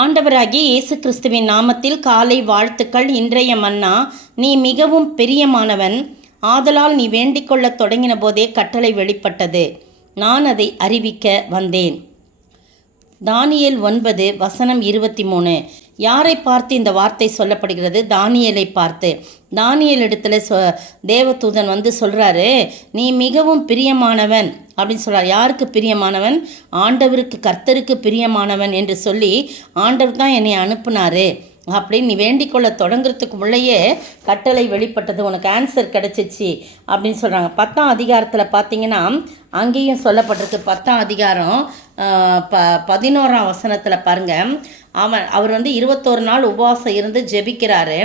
ஆண்டவராகிய இயேசு கிறிஸ்துவின் நாமத்தில் காலை வாழ்த்துக்கள். இன்றைய மன்னா, நீ மிகவும் பிரியமானவன், ஆதலால் நீ வேண்டிக்கொள்ளத் தொடங்கின போதே கட்டளை வெளிப்பட்டது, நான் அதை அறிவிக்க வந்தேன். தானியேல் 9 வசனம் 23. யாரை பார்த்து இந்த வார்த்தை சொல்லப்படுகிறது? தானியேலை பார்த்து. தானியேல் இடத்துல தேவதூதன் சொல்கிறாரு, நீ மிகவும் பிரியமானவன் அப்படின்னு சொல்கிறார். யாருக்கு பிரியமானவன்? ஆண்டவருக்கு, கர்த்தருக்கு பிரியமானவன் என்று சொல்லி ஆண்டவர் தான் என்னை அனுப்புனாரு அப்படின்னு நீ வேண்டிக்கொள்ள தொடங்குறதுக்கு முள்ளையே கட்டளை வெளிப்பட்டது, உனக்கு ஆன்சர் கிடச்சிச்சு அப்படின்னு சொல்கிறாங்க. 10ஆம் அதிகாரத்தில் பார்த்தீங்கன்னா அங்கேயும் சொல்லப்பட்டிருக்கு. 10ஆம் அதிகாரம் 11ஆம் வசனத்தில் பாருங்கள். அவர் 21 நாள் உபவாசம் இருந்து ஜெபிக்கிறாரு.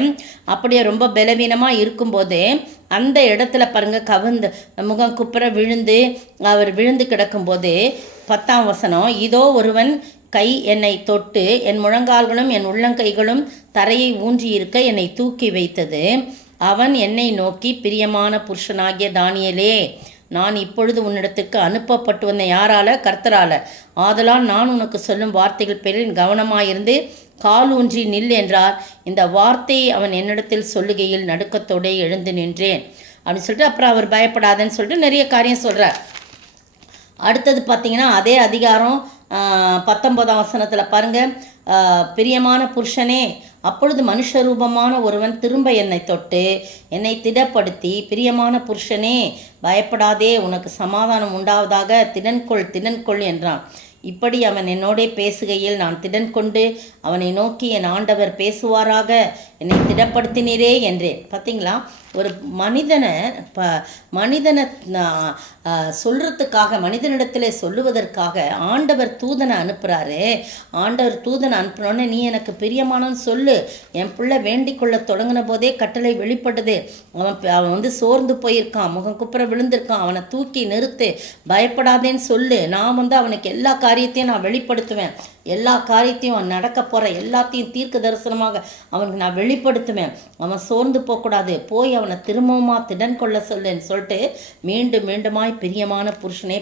அப்படியே ரொம்ப பலவீனமாக இருக்கும்போது அந்த இடத்துல பாருங்கள், கவிழ்ந்து முகம் குப்புற அவர் விழுந்து கிடக்கும்போது 10ஆம் வசனம், இதோ ஒருவன் கை என்னை தொட்டு என் முழங்கால்களும் என் உள்ளங்கைகளும் தரையை ஊன்றியிருக்க என்னை தூக்கி வைத்தது. அவன் என்னை நோக்கி, பிரியமான புருஷனாகிய தானியேலே, நான் இப்பொழுது உன்னிடத்துக்கு அனுப்பப்பட்டு வந்த யாரால? கர்த்தரால. ஆதலால் நான் உனக்கு சொல்லும் வார்த்தைகள் பேரில் கவனமாயிருந்து கால் ஊன்றி நில் என்றார். இந்த வார்த்தையை அவன் என்னிடத்தில் சொல்லுகையில் நடுக்கத்தோடு எழுந்து நின்றேன் அப்படின்னு சொல்லிட்டு அப்புறம் அவர் பயப்படாதன்னு சொல்லிட்டு நிறைய காரியம் சொல்கிறார். அடுத்தது பார்த்தீங்கன்னா அதே அதிகாரம் 19ஆம் வசனத்தில் பாருங்கள், பிரியமான புருஷனே, அப்பொழுது மனுஷ ரூபமான ஒருவன் திரும்ப என்னை தொட்டு என்னை திடப்படுத்தி, பிரியமான புருஷனே பயப்படாதே, உனக்கு சமாதானம் உண்டாவதாக, திடன்கொள் என்றான். இப்படி அவன் என்னோடே பேசுகையில் நான் திடன் கொண்டு அவனை நோக்கி, என் ஆண்டவர் பேசுவாராக, என்னை திடப்படுத்தினீரே என்றேன். பார்த்தீங்களா, ஒரு மனிதனை சொல்கிறதுக்காக, மனிதனிடத்தில் சொல்லுவதற்காக ஆண்டவர் தூதனை அனுப்புகிறாரு. ஆண்டவர் தூதனை அனுப்புனோடனே, நீ எனக்கு பிரியமானன்னு சொல்லு. என் பிள்ளை வேண்டிக்கொள்ள தொடங்கின போதே கட்டளை வெளிப்பட்டது. அவன் சோர்ந்து போயிருக்கான், முகம் குப்புற விழுந்திருக்கான், அவனை தூக்கி நிறுத்து, பயப்படாதேன்னு சொல்லு. நான் அவனுக்கு எல்லா காரியத்தையும் நான் வெளிப்படுத்துவேன், எல்லா காரியத்தையும் அவன் நடக்க போகிற எல்லாத்தையும் தீர்க்க தரிசனமாக அவனுக்கு நான் வெளிப்படுத்துவேன். அவன் சோர்ந்து போகக்கூடாது, போய் அவனை திரும்பவுமா திடன் கொள்ள சொல்லுன்னு சொல்லிட்டு மீண்டுமாய் பிரியமான புருஷனே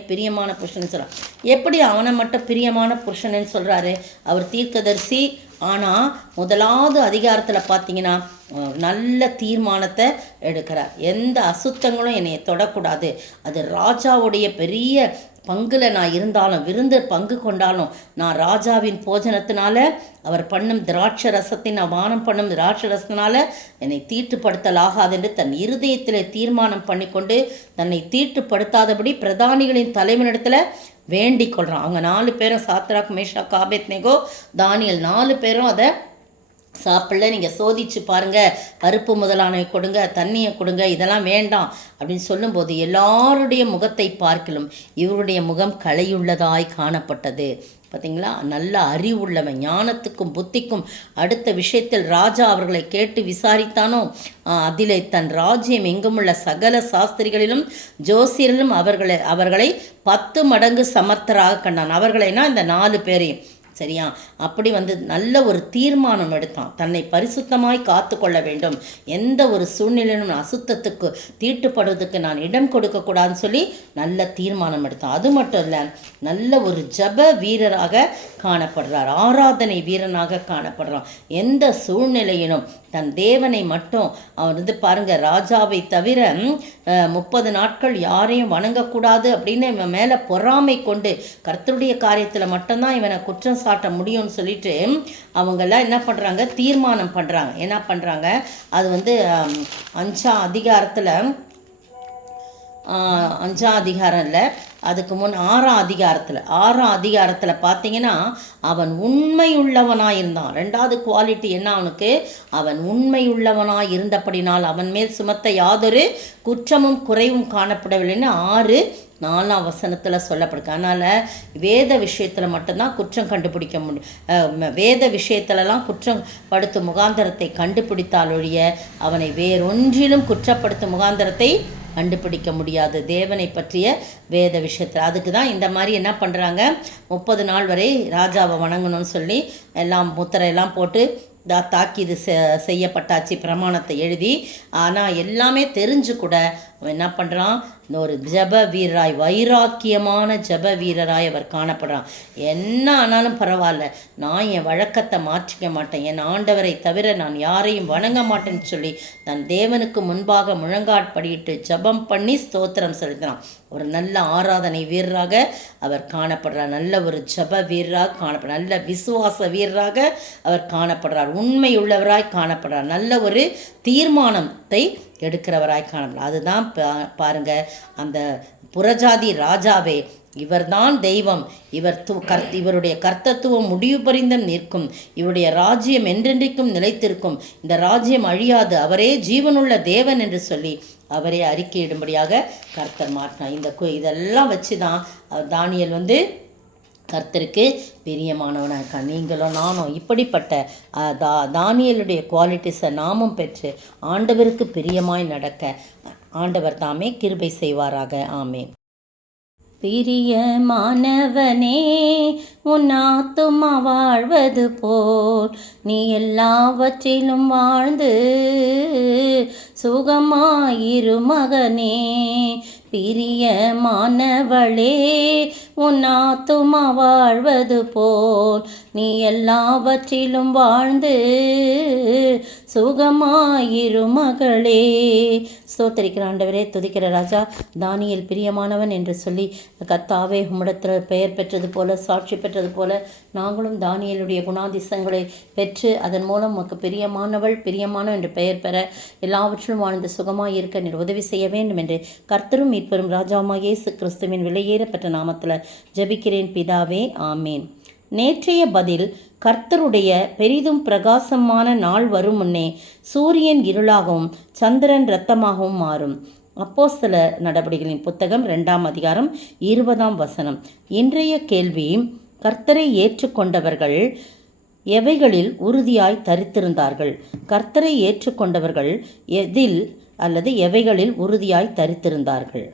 சொல்கிறான். எப்படி அவனை மட்டும் பிரியமான புருஷனேன்னு சொல்கிறாரு? அவர் தீர்க்கதரிசி. ஆனால் முதலாவது அதிகாரத்தில் பார்த்தீங்கன்னா நல்ல தீர்மானத்தை எடுக்கிறார். எந்த அசுத்தங்களும் என்னை தொடக்கூடாது, அது ராஜாவுடைய பெரிய பங்குல நான் இருந்தாலும், விருந்து பங்கு கொண்டாலும், நான் ராஜாவின் போஜனத்தினால, அவர் பண்ணும் திராட்சை ரசத்தை நான் பானம் பண்ணும் திராட்சை ரசத்தினால என்னை தீட்டுப்படுத்தலாகாது என்று தன் இருதயத்தில் தீர்மானம் பண்ணிக்கொண்டு தன்னை தீட்டுப்படுத்தாதபடி பிரதானிகளின் தலைவனிடத்தில் வேண்டிக் கொள்கிறான். அவங்க 4 பேரும், சாத்ராக், மேஷாக், ஆபேத்நேகோ, தானியேல் 4 பேரும் அதை சாப்பிடல. நீங்கள் சோதிச்சு பாருங்கள், பருப்பு முதலானவை கொடுங்க, தண்ணியை கொடுங்க, இதெல்லாம் வேண்டாம் அப்படின்னு சொல்லும்போது எல்லாருடைய முகத்தை பார்க்கலும் இவருடைய முகம் களையுள்ளதாய் காணப்பட்டது. பார்த்தீங்களா, நல்ல அறிவுள்ளவன், ஞானத்துக்கும் புத்திக்கும் அடுத்த விஷயத்தில் ராஜா அவர்களை கேட்டு விசாரித்தானோ, அதிலே தன் ராஜ்யம் எங்குமுள்ள சகல சாஸ்திரிகளிலும் ஜோசியரிலும் அவர்களை 10 மடங்கு சமர்த்தராக கண்டான். அவர்களைனா இந்த 4 பேரையும். சரியா, அப்படி நல்ல ஒரு தீர்மானம் எடுத்தான். தன்னை பரிசுத்தமாய் காத்து கொள்ள வேண்டும், எந்த ஒரு சூழ்நிலையிலும் அசுத்தத்துக்கு தீட்டுப்படுவதற்கு நான் இடம் கொடுக்கக்கூடாதுன்னு சொல்லி நல்ல தீர்மானம் எடுத்தான். அது மட்டும் இல்லை, நல்ல ஒரு ஜப வீரராக காணப்படுறார், ஆராதனை வீரனாக காணப்படுறான். எந்த சூழ்நிலையிலும் தன் தேவனை மட்டும் அவன் பாருங்க, ராஜாவை தவிர 30 நாட்கள் யாரையும் வணங்கக்கூடாது அப்படின்னு இவன் மேலே பொறாமை கொண்டு கர்த்தருடைய காரியத்தில் மட்டும்தான் இவனை குற்றம் சாட்ட முடியும்னு சொல்லிட்டு அவங்கெல்லாம் என்ன பண்ணுறாங்க, தீர்மானம் பண்ணுறாங்க. என்ன பண்ணுறாங்க, அது 5ஆம் அதிகாரத்தில் 5ஆம் அதிகாரம் இல்லை, அதுக்கு முன் 6ஆம் அதிகாரத்தில் பார்த்தீங்கன்னா அவன் உண்மையுள்ளவனாக இருந்தான். 2வது குவாலிட்டி என்ன அவனுக்கு? அவன் உண்மையுள்ளவனாக இருந்தபடினால் அவன் மேல் சுமத்த யாதொரு குற்றமும் குறைவும் காணப்படவில்லைன்னு 4ஆம் வசனத்தில் சொல்லப்படுது. அதனால் வேத விஷயத்தில் மட்டும்தான் குற்றம் கண்டுபிடிக்க முடியும். வேத விஷயத்துலலாம் குற்றம் படுத்தும் முகாந்தரத்தை கண்டுபிடித்தாலொழிய அவனை வேறொன்றிலும் குற்றப்படுத்தும் முகாந்தரத்தை கண்டுபிடிக்க முடியாது, தேவனை பற்றிய வேத விஷயத்தில். அதுக்கு தான் இந்த மாதிரி என்ன பண்ணுறாங்க, 30 நாள் வரை ராஜாவை வணங்கணும்னு சொல்லி எல்லாம் முத்திரையெல்லாம் போட்டு தாக்கீது செய்யப்பட்டாச்சு பிரமாணத்தை எழுதி. ஆனால் எல்லாமே தெரிஞ்சு கூட அவன் என்ன பண்ணுறான், இந்த ஒரு ஜப வீரராய், வைராக்கியமான ஜப வீரராய் அவர் காணப்படுறான். என்ன ஆனாலும் பரவாயில்ல, நான் என் வழக்கத்தை மாற்றிக்க மாட்டேன், என் ஆண்டவரை தவிர நான் யாரையும் வணங்க மாட்டேன்னு சொல்லி தன் தேவனுக்கு முன்பாக முழங்காட்படியிட்டு ஜபம் பண்ணி ஸ்தோத்திரம் செலுத்தினான். ஒரு நல்ல ஆராதனை வீரராக அவர் காணப்படுறார். நல்ல ஒரு ஜப வீரராக காணப்படுறார். நல்ல விசுவாச வீரராக அவர் காணப்படுறார். உண்மை உள்ளவராய் காணப்படுறார். நல்ல ஒரு தீர்மானத்தை எடுக்கிறவராய் காணப்படுறார். அதுதான் பாருங்க, அந்த புறஜாதி ராஜாவே இவர்தான் தெய்வம், இவருடைய கர்த்தத்துவம் முடிவு பரிந்தம் நிற்கும், இவருடைய ராஜ்யம் என்றென்றைக்கும் நிலைத்திருக்கும், இந்த ராஜ்யம் அழியாது, அவரே ஜீவனுள்ள தேவன் என்று சொல்லி அவரே அறிக்கையிடும்படியாக கர்த்தர் மாற்றினார். இதெல்லாம் வச்சு தான் தானியேல் கர்த்தருக்கு பிரியமானவனாக இருக்கான். நீங்களும் நானும் இப்படிப்பட்ட தானியேலுடைய குவாலிட்டிஸை நாமும் பெற்று ஆண்டவருக்கு பிரியமாய் நடக்க ஆண்டவர் தாமே கிருபை செய்வாராக. ஆமென். பிரியமானவனே, உன் ஆத்துமா வாழ்வது போல் நீ எல்லாவற்றிலும் வாழ்ந்து சுகமாயிரு மகனே. பிரியமானவளே, உன் ஆத்துமா வாழ்வது போல் நீ எல்லாவற்றிலும் வாழ்ந்து சுகமாயிரு மகளே. ஸ்தோத்திரிக்கிற ஆண்டவரே, துதிக்கிற ராஜா, தானியேல் பிரியமானவன் என்று சொல்லி கர்த்தாவே உம்மிடத்தில் பெயர் பெற்றது போல, சாட்சி பெற்றது போல நாங்களும் தானியேலுடைய குணாதிசயங்களை பெற்று அதன் மூலம் உமக்கு பிரியமானவன் என்று பெயர் பெற எல்லாவற்றிலும் வாழ்ந்து சுகமாய் இருக்க நீர் உதவி செய்ய வேண்டும் என்று கர்த்தரும் மீட்பெரும் ராஜாவுமாகிய இயேசு கிறிஸ்துவின் விலையேறப்பட்ட நாமத்தில் ஜெபிக்கிறேன் பிதாவே. ஆமேன். நேற்றைய பதில், கர்த்தருடைய பெரிதும் பிரகாசமான நாள் வரும் முன்னே சூரியன் இருளாகவும் சந்திரன் இரத்தமாகவும் மாறும். அப்போஸ்தலர் நடபடிகளின் புத்தகம் 2ஆம் அதிகாரம் 20ஆம் வசனம். இன்றைய கேள்வி, கர்த்தரை ஏற்றுக்கொண்டவர்கள் எவைகளில் உறுதியாய் தரித்திருந்தார்கள்? கர்த்தரை ஏற்றுக்கொண்டவர்கள் எதில் அல்லது எவைகளில் உறுதியாய் தரித்திருந்தார்கள்?